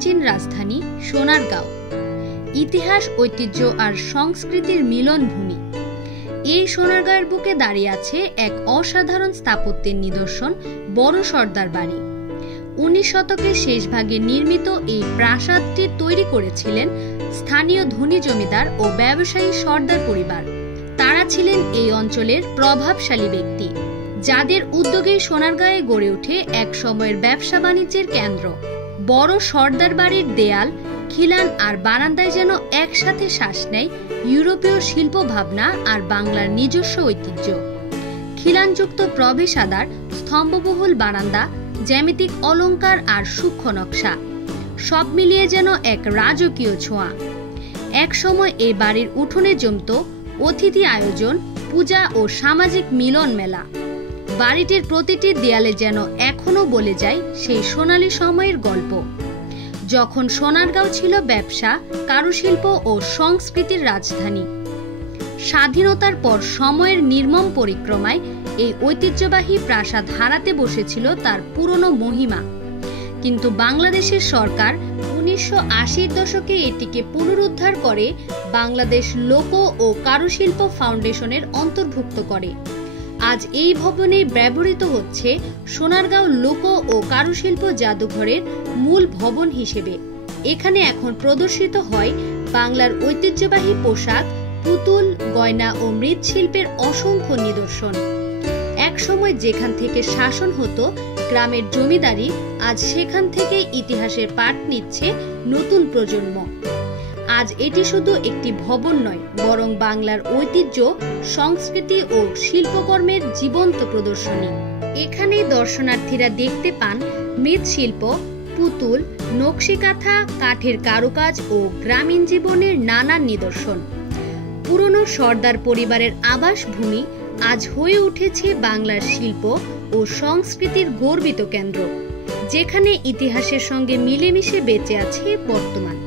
প্রাচীন রাজধানী সোনারগাঁও। ইতিহাস, ঐতিহ্য আর সংস্কৃতির মিলনভূমি। এই সোনারগাঁয়ের বুকে দাঁড়িয়ে আছে এক অসাধারণ স্থাপত্যের নিদর্শন, বড় সর্দার বাড়ি। 19 শতকের শেষ ভাগে নির্মিত এই প্রাসাদটি তৈরি করেছিলেন স্থানীয় ধনী জমিদার ও ব্যবসায়ী সর্দার পরিবার। তারা ছিলেন এই অঞ্চলের প্রভাবশালী ব্যক্তি, যাদের উদ্যোগে সোনারগাঁয়ে গড়ে ওঠে এক সময়ের ব্যবসা বাণিজ্যের কেন্দ্র। বড় সর্দার বাড়ির দেয়াল, খিলান আর বারান্দায় যেন একসাথে শ্বাস নেয় ইউরোপীয় শিল্প ভাবনা আর বাংলার নিজস্ব ঐতিহ্য। খিলানযুক্ত প্রবেশদ্বার, স্তম্ভবহুল বারান্দা, জ্যামিতিক অলংকার আর সূক্ষ্ম নকশা, সব মিলিয়ে যেন এক রাজকীয় ছোঁয়া। এক সময় এই বাড়ির উঠোনে জমত অতিথি আয়োজন, পূজা ও সামাজিক মিলন মেলা। বাড়িটির প্রতিটি দেয়ালে যেন এখনো বলে যায় সেই সোনালী সময়ের গল্প, যখন সোনারগাঁও ছিল ব্যবসা, কারুশিল্প ও সংস্কৃতির রাজধানী। স্বাধীনতার পর সময়ের নির্মম পরিক্রমায় এই ঐতিহ্যবাহী প্রাসাদ হারাতে বসেছিল তার পুরনো মহিমা। কিন্তু বাংলাদেশের সরকার 1980-র দশকে এটিকে পুনরুদ্ধার করে বাংলাদেশ লোক ও কারুশিল্প ফাউন্ডেশনের অন্তর্ভুক্ত করে। আজ এই ভবনে ব্যবহৃত হচ্ছে সোনারগাঁও লোক ও কারুশিল্প জাদুঘরের মূল ভবন হিসেবে। এখানে এখন প্রদর্শিত হয় বাংলার ঐতিহ্যবাহী পোশাক, পুতুল, গয়না ও মৃৎশিল্পের অসংখ্য নিদর্শন। এক সময় যেখান থেকে শাসন হতো গ্রামের জমিদারি, আজ সেখান থেকে ইতিহাসের পাঠ নিচ্ছে নতুন প্রজন্ম। আজ এটি শুধু একটি ভবন নয়, বরং বাংলার ঐতিহ্য, সংস্কৃতি ও শিল্পকর্মের জীবন্ত প্রদর্শনী। এখানে দর্শনার্থীরা দেখতে পান মৃৎশিল্প, পুতুল, নকশিকাঁথা, কাঠের কারুকাজ ও গ্রামীণ জীবনের নানান নিদর্শন। পুরনো সর্দার পরিবারের আবাসভূমি আজ হয়ে উঠেছে বাংলার শিল্প ও সংস্কৃতির গর্বিত কেন্দ্র, যেখানে ইতিহাসের সঙ্গে মিলেমিশে বেঁচে আছে বর্তমান।